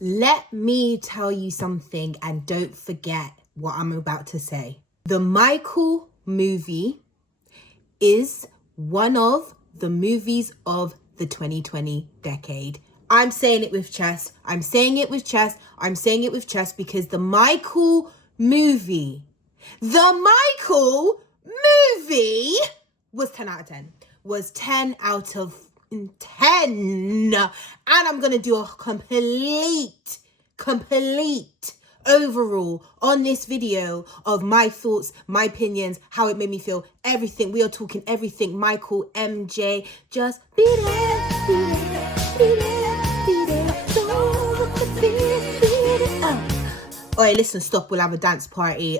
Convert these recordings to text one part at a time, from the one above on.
Let me tell you something and don't forget what I'm about to say. The Michael movie is one of the movies of the 2020 decade. I'm saying it with chest. I'm saying it with chest because the Michael movie was 10 out of 10. Was 10 out of 10. And I'm going to do a complete overall on this video of my thoughts, my opinions, how it made me feel, everything. We are talking everything Michael, MJ, just be there, be there, be there, be there. Don't be there. All right, listen, stop. We'll have a dance party.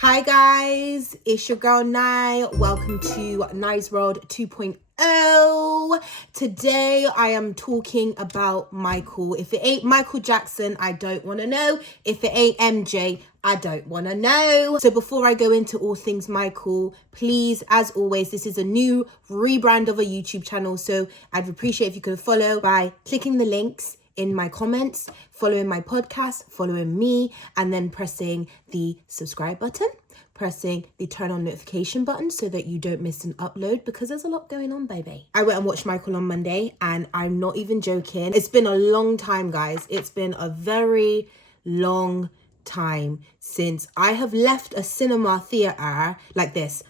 Hi guys, it's your girl Nye. Welcome to Nye's World 2.0. Today I am talking about Michael. If it ain't Michael Jackson, I don't want to know. If it ain't MJ, I don't want to know. So before I go into all things Michael, please, as always, this is a new rebrand of a YouTube channel. So I'd appreciate if you could follow by clicking the links in my comments, following my podcast, following me, and then pressing the subscribe button, pressing the turn on notification button so that you don't miss an upload, because there's a lot going on, baby. I went and watched Michael on Monday, and I'm not even joking. It's been a long time, guys. It's been a very long time since I have left a cinema theater like this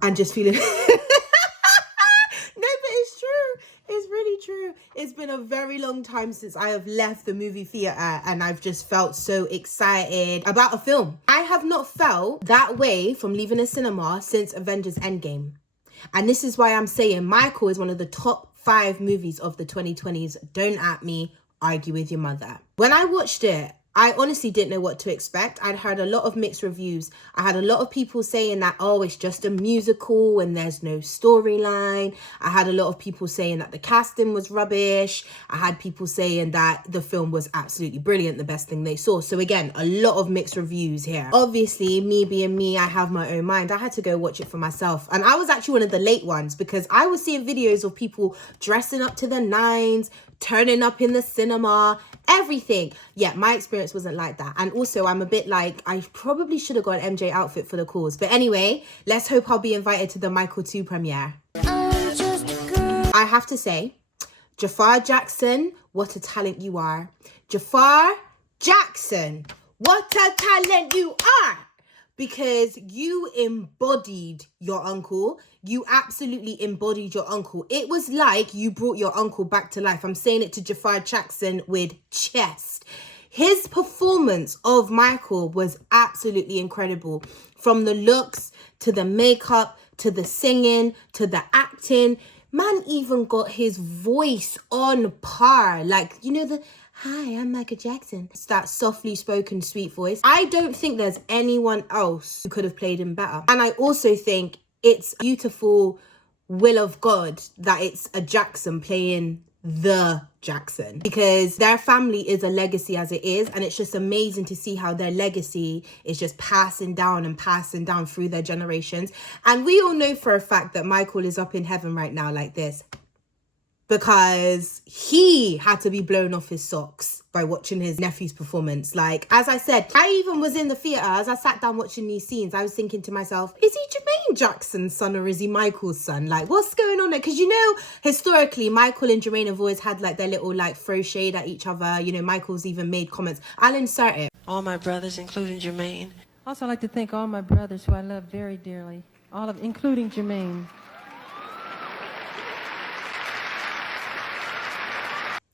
and just feeling... It's really true. It's been a very long time since I have left the movie theater and I've just felt so excited about a film. I have not felt that way from leaving a cinema since Avengers Endgame. And this is why I'm saying Michael is one of the top 5 movies of the 2020s. Don't at me, argue with your mother. When I watched it, I honestly didn't know what to expect. I'd heard a lot of mixed reviews. I had a lot of people saying that, oh, it's just a musical and there's no storyline. I had a lot of people saying that the casting was rubbish. I had people saying that the film was absolutely brilliant, the best thing they saw. So again, a lot of mixed reviews here. Obviously, me being me, I have my own mind. I had to go watch it for myself. And I was actually one of the late ones because I was seeing videos of people dressing up to the nines, turning up in the cinema, everything. Yeah, my experience wasn't like that. And also I'm a bit like, I probably should have got an MJ outfit for the cause. But anyway, let's hope I'll be invited to the Michael 2 premiere. I have to say, Jafar Jackson, what a talent you are. Jafar Jackson, what a talent you are. Because you embodied your uncle. You absolutely embodied your uncle. It was like you brought your uncle back to life. I'm saying it to Jafar Jackson with chest. His performance of Michael was absolutely incredible. From the looks, to the makeup, to the singing, to the acting. Man even got his voice on par. Like, you know, hi, I'm Michael Jackson. It's that softly spoken, sweet voice. I don't think there's anyone else who could have played him better. And I also think it's a beautiful will of God that it's a Jackson playing the Jackson, because their family is a legacy as it is, and it's just amazing to see how their legacy is just passing down through their generations. And we all know for a fact that Michael is up in heaven right now like this, because he had to be blown off his socks by watching his nephew's performance. Like, as I said, I even was in the theatre as I sat down watching these scenes. I was thinking to myself, is he Jermaine Jackson's son or is he Michael's son? Like, what's going on there? Because, you know, historically, Michael and Jermaine have always had like their little like throw shade at each other. You know, Michael's even made comments. I'll insert it. All my brothers, including Jermaine. Also, I'd like to thank all my brothers who I love very dearly, including Jermaine.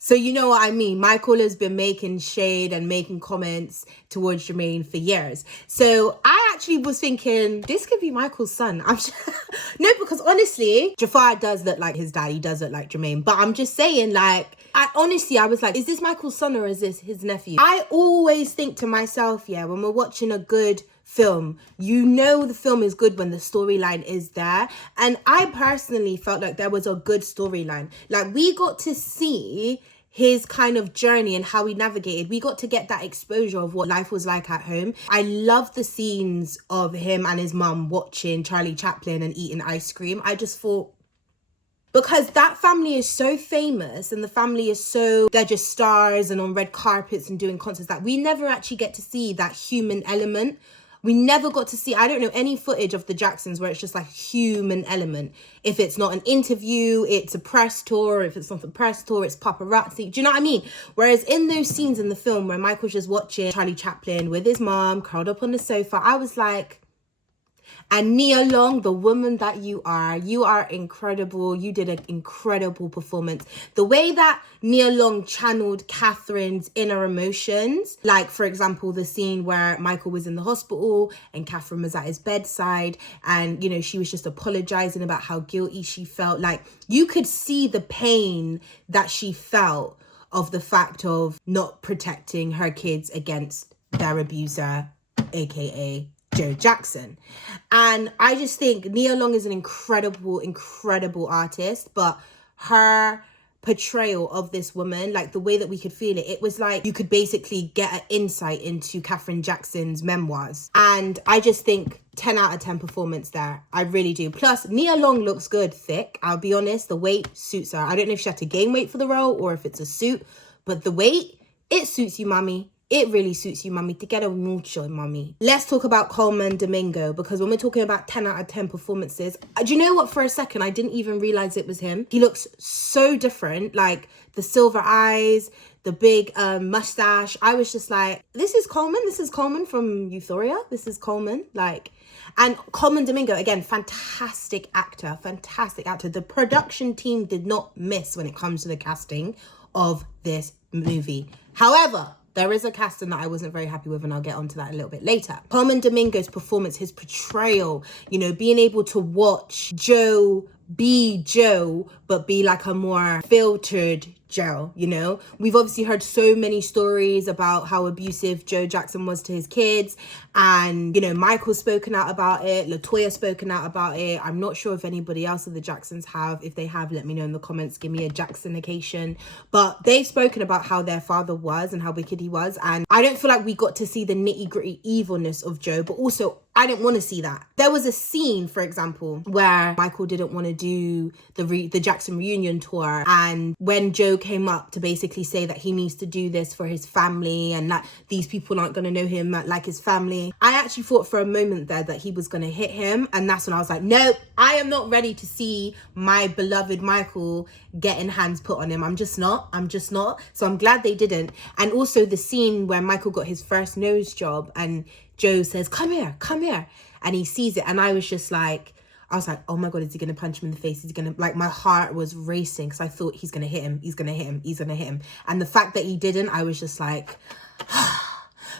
So you know what I mean? Michael has been making shade and making comments towards Jermaine for years. So I actually was thinking, this could be Michael's son. No, because honestly, Jafar does look like his dad. He does look like Jermaine. But I'm just saying, like, I was like, is this Michael's son or is this his nephew? I always think to myself, yeah, when we're watching a good film, you know the film is good when the storyline is there. And I personally felt like there was a good storyline. Like, we got to see his kind of journey and how he navigated. We got to get that exposure of what life was like at home. I love the scenes of him and his mum watching Charlie Chaplin and eating ice cream. I just thought, because that family is so famous and the family is so, they're just stars and on red carpets and doing concerts, that we never actually get to see that human element. We never got to see, I don't know any footage of the Jacksons where it's just like human element. If it's not an interview, it's a press tour. If it's not a press tour, it's paparazzi. Do you know what I mean? Whereas in those scenes in the film where Michael's just watching Charlie Chaplin with his mom curled up on the sofa, I was like, and Nia Long, the woman that you are incredible. You did an incredible performance. The way that Nia Long channeled Catherine's inner emotions, like, for example, the scene where Michael was in the hospital and Catherine was at his bedside and, you know, she was just apologizing about how guilty she felt. Like, you could see the pain that she felt of the fact of not protecting her kids against their abuser, aka Joe Jackson. And I just think Nia Long is an incredible artist, but her portrayal of this woman, like the way that we could feel it, it was like you could basically get an insight into Catherine Jackson's memoirs. And I just think 10 out of 10 performance there. I really do. Plus, Nia Long looks good, thick. I'll be honest, the weight suits her. I don't know if she had to gain weight for the role or if it's a suit, but the weight, it suits you, mommy. It really suits you, mommy. Te quiero mucho, mommy. Let's talk about Colman Domingo, because when we're talking about 10 out of 10 performances, do you know what? For a second, I didn't even realize it was him. He looks so different, like the silver eyes, the big mustache. I was just like, this is Colman. This is Colman from Euphoria. This is Colman. Like, and Colman Domingo, again, fantastic actor. The production team did not miss when it comes to the casting of this movie. However, there is a casting that I wasn't very happy with, and I'll get onto that a little bit later. Colman Domingo's performance, his portrayal, you know, being able to watch Joe be Joe, but be like a more filtered Joe, you know? We've obviously heard so many stories about how abusive Joe Jackson was to his kids. And, you know, Michael's spoken out about it. LaToya spoken out about it. I'm not sure if anybody else of the Jacksons have. If they have, let me know in the comments. Give me a Jacksonication. But they've spoken about how their father was and how wicked he was. And I don't feel like we got to see the nitty-gritty evilness of Joe, but also I didn't want to see that. There was a scene, for example, where Michael didn't want to do the Jackson reunion tour. And when Joe came up to basically say that he needs to do this for his family and that these people aren't going to know him like his family, I actually thought for a moment there that he was going to hit him. And that's when I was like, no, I am not ready to see my beloved Michael getting hands put on him. I'm just not. So I'm glad they didn't. And also the scene where Michael got his first nose job and Joe says, come here. And he sees it. And I was like, oh my God, is he going to punch him in the face? Is he going to, like, my heart was racing because I thought he's going to hit him. And the fact that he didn't, I was just like,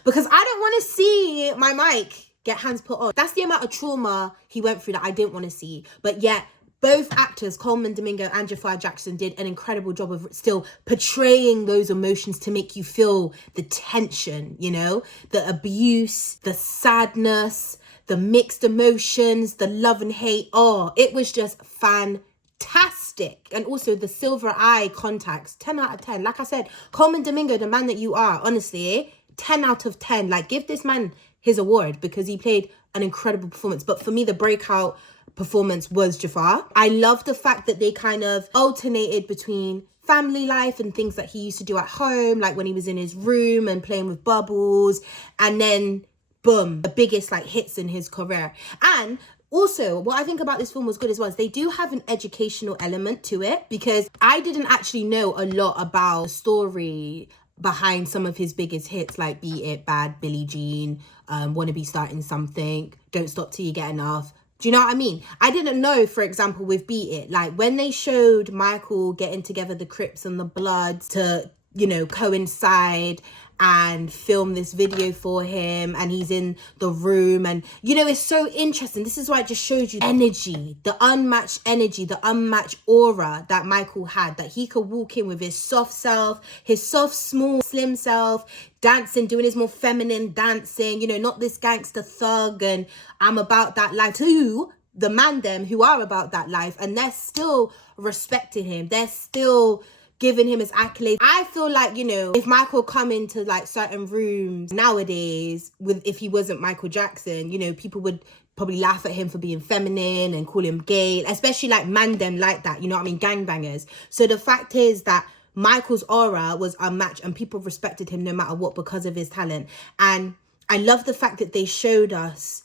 because I don't want to see my Mike get hands put on. That's the amount of trauma he went through that I didn't want to see. But yet, both actors, Colman Domingo and Jafar Jackson, did an incredible job of still portraying those emotions to make you feel the tension, you know, the abuse, the sadness, the mixed emotions, the love and hate. Oh, it was just fantastic. And also the silver eye contacts, 10 out of 10. Like I said, Colman Domingo, the man that you are, honestly, 10 out of 10. Like, give this man his award because he played an incredible performance. But for me, the breakout performance was Jafar. I love the fact that they kind of alternated between family life and things that he used to do at home, like when he was in his room and playing with bubbles, and then boom, the biggest like hits in his career. And also, what I think about this film was good as well is they do have an educational element to it, because I didn't actually know a lot about the story behind some of his biggest hits, like Beat It, Bad, Billie Jean, Wanna Be Starting Something, Don't Stop Till You Get Enough. Do you know what I mean? I didn't know, for example, with Beat It, like when they showed Michael getting together the Crips and the Bloods to, you know, coincide and film this video for him, and he's in the room, and you know, it's so interesting. This is why it just shows you energy, the unmatched energy, the unmatched aura that Michael had, that he could walk in with his soft self, his soft, small, slim self, dancing, doing his more feminine dancing, you know, not this gangster thug and I'm about that life, to the man them who are about that life, and they're still respecting him, they're still giving him his accolades. I feel like, you know, if Michael come into like certain rooms nowadays if he wasn't Michael Jackson, you know, people would probably laugh at him for being feminine and call him gay, especially like man them like that, you know what I mean, gangbangers. So the fact is that Michael's aura was unmatched and people respected him no matter what because of his talent. And I love the fact that they showed us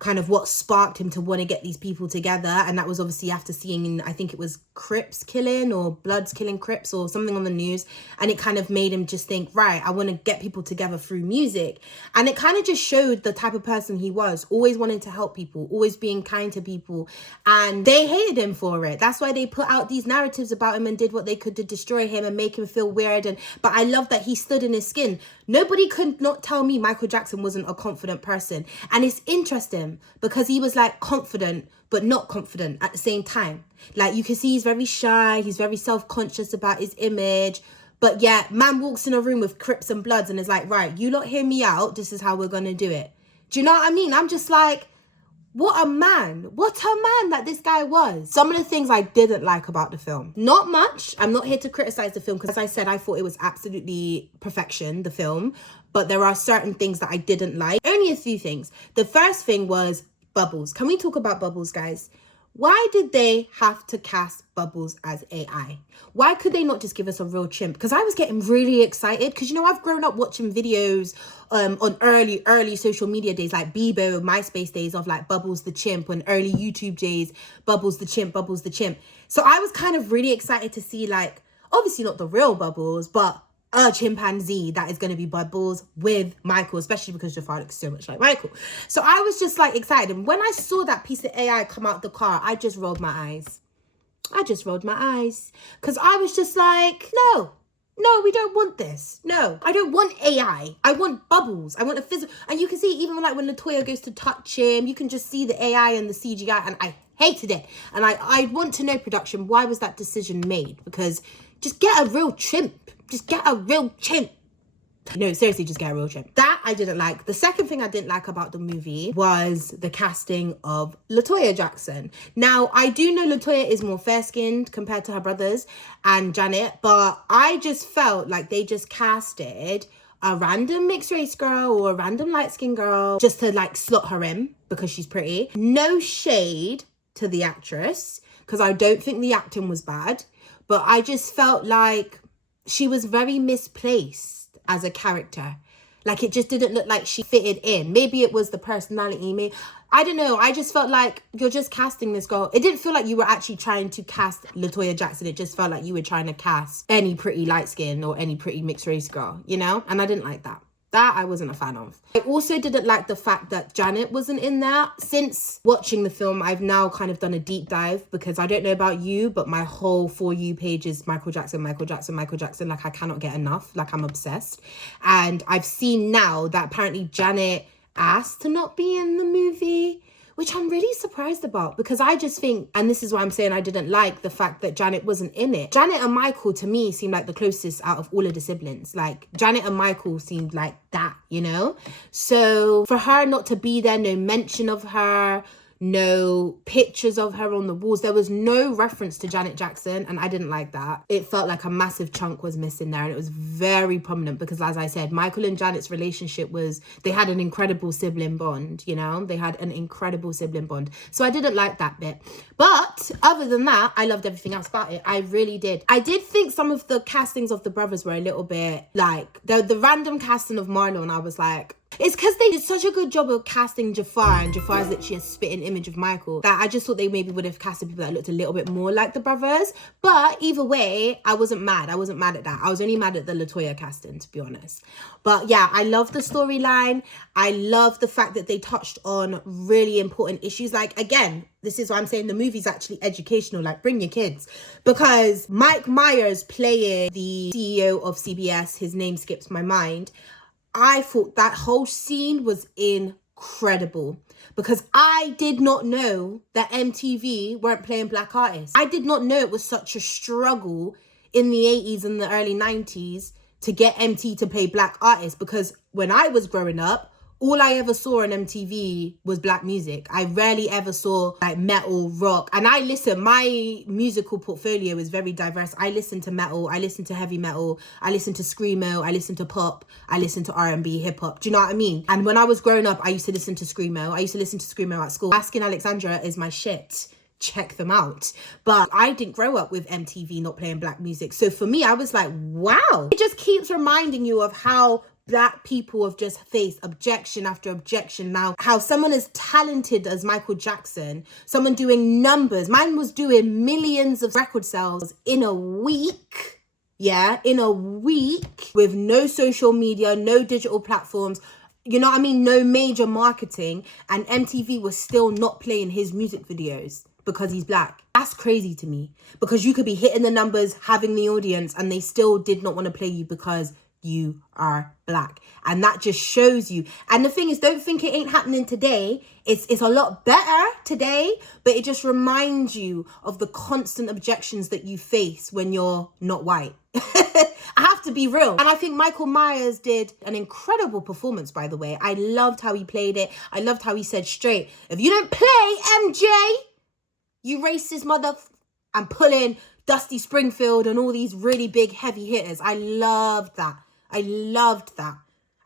kind of what sparked him to want to get these people together. And that was obviously after seeing, I think it was Crips killing or Bloods killing Crips or something on the news. And it kind of made him just think, right, I want to get people together through music. And it kind of just showed the type of person he was, always wanting to help people, always being kind to people. And they hated him for it. That's why they put out these narratives about him and did what they could to destroy him and make him feel weird. But I love that he stood in his skin. Nobody could not tell me Michael Jackson wasn't a confident person. And it's interesting because he was like confident, but not confident at the same time. Like you can see he's very shy. He's very self-conscious about his image. But yeah, man walks in a room with Crips and Bloods and is like, right, you lot hear me out. This is how we're going to do it. Do you know what I mean? I'm just like, what a man that this guy was. Some of the things I didn't like about the film, not much. I'm not here to criticize the film because as I said, I thought it was absolutely perfection, the film. But there are certain things that I didn't like. Only a few things. The first thing was Bubbles. Can we talk about Bubbles, guys? Why did they have to cast Bubbles as AI? Why could they not just give us a real chimp? Because I was getting really excited because, you know, I've grown up watching videos on early social media days like Bebo, MySpace days of like Bubbles the chimp, and early YouTube days, Bubbles the chimp, Bubbles the chimp. So I was kind of really excited to see, like, obviously not the real Bubbles, but a chimpanzee that is going to be Bubbles with Michael, especially because Jafar looks so much like Michael. So I was just like excited. And when I saw that piece of AI come out the car, I just rolled my eyes. Because I was just like, no, we don't want this. No, I don't want AI. I want Bubbles. I want a physical. And you can see even like when Latoya goes to touch him, you can just see the AI and the CGI. And I hated it. And I want to know, production, why was that decision made? Because just get a real chimp. Just get a real chimp. No, seriously, just get a real chimp. That I didn't like. The second thing I didn't like about the movie was the casting of Latoya Jackson. Now, I do know Latoya is more fair-skinned compared to her brothers and Janet, but I just felt like they just casted a random mixed race girl or a random light-skinned girl just to like slot her in because she's pretty. No shade to the actress because I don't think the acting was bad, but I just felt like she was very misplaced as a character. Like it just didn't look like she fitted in. Maybe it was the personality. I don't know. I just felt like you're just casting this girl. It didn't feel like you were actually trying to cast Latoya Jackson. It just felt like you were trying to cast any pretty light skin or any pretty mixed race girl, you know? And I didn't like that. That I wasn't a fan of. I also didn't like the fact that Janet wasn't in there. Since watching the film, I've now kind of done a deep dive because I don't know about you, but my whole For You page is Michael Jackson, Michael Jackson, Michael Jackson. Like I cannot get enough. Like I'm obsessed. And I've seen now that apparently Janet asked to not be in the movie, which I'm really surprised about because I just think, and this is why I'm saying I didn't like the fact that Janet wasn't in it. Janet and Michael, to me, seemed like the closest out of all of the siblings. Like, Janet and Michael seemed like that, you know? So, for her not to be there, no mention of her, no pictures of her on the walls. There was no reference to Janet Jackson, and I didn't like that. It felt like a massive chunk was missing there, and it was very prominent because, as I said, Michael and Janet's relationship was, they had an incredible sibling bond, you know? They had an incredible sibling bond. So I didn't like that bit. But other than that, I loved everything else about it. I really did. I did think some of the castings of the brothers were a little bit, like, the random casting of Marlon, I was like, it's because they did such a good job of casting Jafar, and Jafar is literally a spitting image of Michael, that I just thought they maybe would have casted people that looked a little bit more like the brothers. But either way, I wasn't mad. I wasn't mad at that. I was only mad at the Latoya casting, to be honest. But yeah, I love the storyline. I love the fact that they touched on really important issues. Like, again, this is why I'm saying the movie's actually educational. Like, bring your kids. Because Mike Myers playing the CEO of CBS, his name skips my mind, I thought that whole scene was incredible because I did not know that MTV weren't playing black artists. I did not know it was such a struggle in the 80s and the early 90s to get MTV to play black artists, because when I was growing up, all I ever saw on MTV was black music. I rarely ever saw like metal, rock. And my musical portfolio is very diverse. I listen to metal, I listen to heavy metal, I listen to screamo, I listen to pop, I listen to R&B, hip hop. Do you know what I mean? And when I was growing up, I used to listen to screamo. I used to listen to screamo at school. Asking Alexandra is my shit. Check them out. But I didn't grow up with MTV not playing black music. So for me, I was like, wow. It just keeps reminding you of how black people have just faced objection after objection. Now, how someone as talented as Michael Jackson, someone doing numbers, mine was doing millions of record sales in a week. Yeah, in a week, with no social media, no digital platforms, you know what I mean? No major marketing, and MTV was still not playing his music videos because he's black. That's crazy to me, because you could be hitting the numbers, having the audience, and they still did not want to play you because you are black. And that just shows you. And the thing is, don't think it ain't happening today. It's a lot better today, but it just reminds you of the constant objections that you face when you're not white. I have to be real. And I think Michael Myers did an incredible performance, by the way. I loved how he played it. I loved how he said straight, if you don't play MJ, you racist mother, and pull in Dusty Springfield and all these really big heavy hitters. I loved that. I loved that.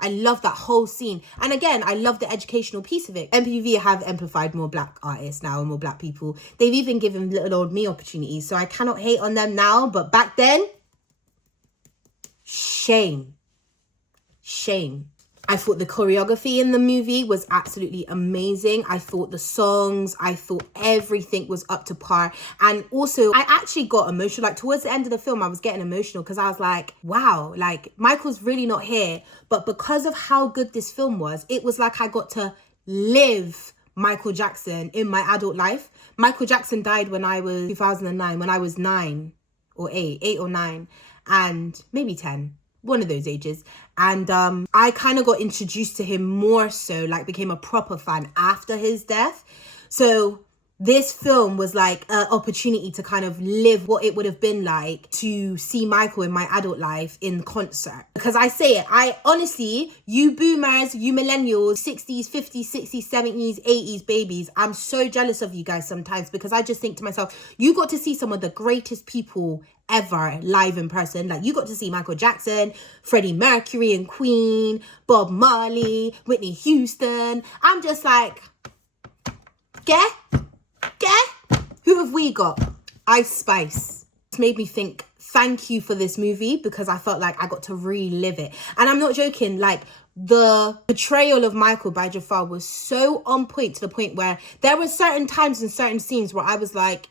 I love that whole scene. And again, I love the educational piece of it. MPV have amplified more black artists now and more black people. They've even given little old me opportunities. So I cannot hate on them now. But back then, shame. Shame. I thought the choreography in the movie was absolutely amazing. I thought the songs, I thought everything was up to par. And also, I actually got emotional. Like, towards the end of the film, I was getting emotional because I was like, wow, like, Michael's really not here. But because of how good this film was, it was like I got to live Michael Jackson in my adult life. Michael Jackson died when I was 2009, when I was 8 or 9, and maybe 10. One of those ages. And I kind of got introduced to him more so, like became a proper fan after his death. So this film was like an opportunity to kind of live what it would have been like to see Michael in my adult life in concert. Because I say it, I honestly, you boomers, you millennials, 60s, 50s, 60s, 70s, 80s babies, I'm so jealous of you guys sometimes, because I just think to myself, you got to see some of the greatest people ever live in person. Like, you got to see Michael Jackson, Freddie Mercury and Queen, Bob Marley, Whitney Houston. I'm just like, get? Who have we got? Ice Spice. It made me think, thank you for this movie, because I felt like I got to relive it. And I'm not joking, like, the portrayal of Michael by Jafar was so on point, to the point where there were certain times and certain scenes where I was like,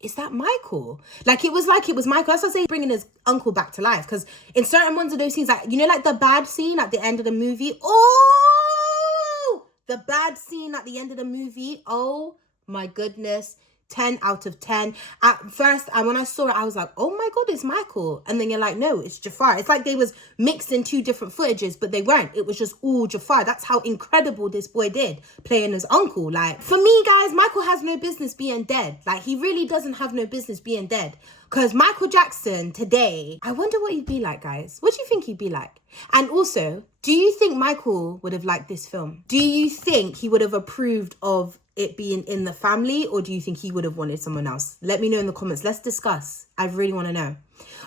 is that Michael? Like it was Michael. That's what I say, bringing his uncle back to life. Because in certain ones of those scenes, like, you know, like the bad scene at the end of the movie. Oh, the bad scene at the end of the movie. Oh my goodness. 10 out of 10. At first, and when I saw it, I was like, oh my God, it's Michael. And then you're like, no, it's Jafar. It's like they was mixed in two different footages, but they weren't. It was just all Jafar. That's how incredible this boy did, playing his uncle. Like, for me, guys, Michael has no business being dead. Like, he really doesn't have no business being dead. Because Michael Jackson today, I wonder what he'd be like, guys. What do you think he'd be like? And also, do you think Michael would have liked this film? Do you think he would have approved of it being in the family, or do you think he would have wanted someone else? Let me know in the comments. Let's discuss. I really want to know.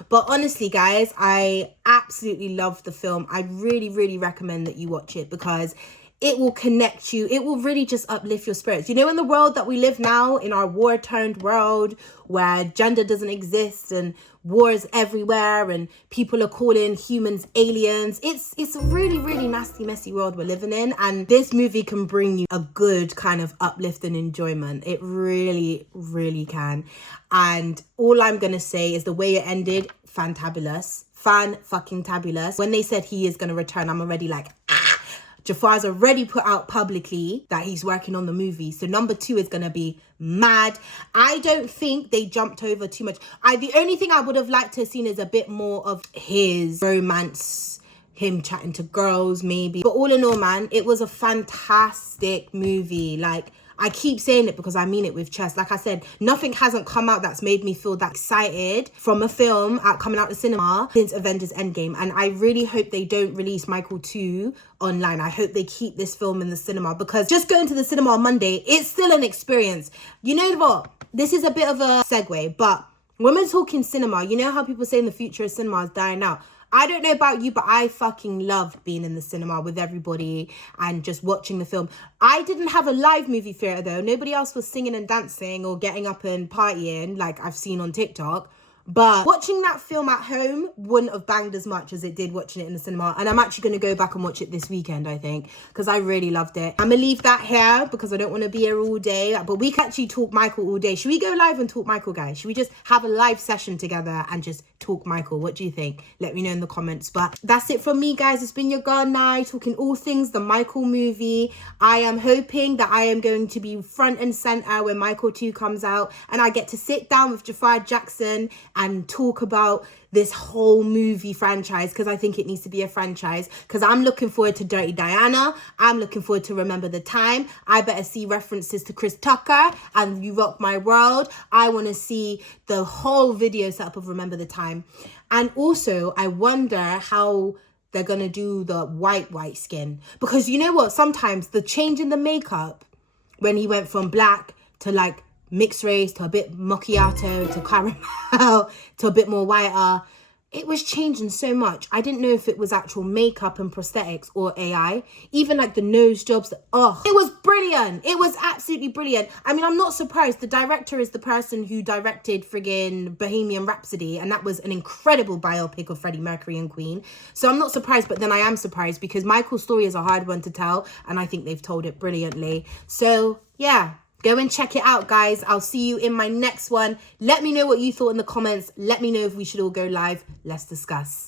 But honestly, guys, I absolutely love the film. I really, really recommend that you watch it, because it will connect you. It will really just uplift your spirits. You know, in the world that we live now, in our war-turned world where gender doesn't exist and wars everywhere and people are calling humans aliens, it's a really, really nasty, messy world we're living in. And this movie can bring you a good kind of uplift and enjoyment. It really, really can. And all I'm going to say is the way it ended, fantabulous. Fan-fucking-tabulous. When they said he is going to return, I'm already like, Jafar's already put out publicly that he's working on the movie. So number 2 is going to be mad. I don't think they jumped over too much. The only thing I would have liked to have seen is a bit more of his romance, him chatting to girls maybe. But all in all, man, it was a fantastic movie. Like, I keep saying it because I mean it with chest. Like I said, nothing hasn't come out that's made me feel that excited from a film coming out the cinema since Avengers Endgame. And I really hope they don't release Michael 2 online. I hope they keep this film in the cinema, because just going to the cinema on Monday, it's still an experience. You know what? This is a bit of a segue, but when we're talking cinema, you know how people say in the future of cinema is dying out? I don't know about you, but I fucking loved being in the cinema with everybody and just watching the film. I didn't have a live movie theater though. Nobody else was singing and dancing or getting up and partying like I've seen on TikTok. But watching that film at home wouldn't have banged as much as it did watching it in the cinema. And I'm actually going to go back and watch it this weekend, I think, because I really loved it. I'm going to leave that here because I don't want to be here all day. But we can actually talk Michael all day. Should we go live and talk Michael, guys? Should we just have a live session together and just talk Michael? What do you think? Let me know in the comments. But that's it from me, guys. It's been your girl, Nye, talking all things the Michael movie. I am hoping that I am going to be front and center when Michael 2 comes out and I get to sit down with Jafar Jackson and talk about this whole movie franchise, because I think it needs to be a franchise, because I'm looking forward to Dirty Diana. I'm looking forward to Remember the Time. I better see references to Chris Tucker and You Rock My World. I want to see the whole video setup of Remember the Time. And also, I wonder how they're going to do the white skin, because you know what? Sometimes the change in the makeup when he went from black to like mixed race to a bit macchiato to caramel to a bit more whiter, it was changing so much. I didn't know if it was actual makeup and prosthetics or AI. Even like the nose jobs, it was brilliant. It was absolutely brilliant. I mean, I'm not surprised. The director is the person who directed friggin' Bohemian Rhapsody, and that was an incredible biopic of Freddie Mercury and Queen. So I'm not surprised, but then I am surprised because Michael's story is a hard one to tell, and I think they've told it brilliantly. So yeah, go and check it out, guys. I'll see you in my next one. Let me know what you thought in the comments. Let me know if we should all go live. Let's discuss.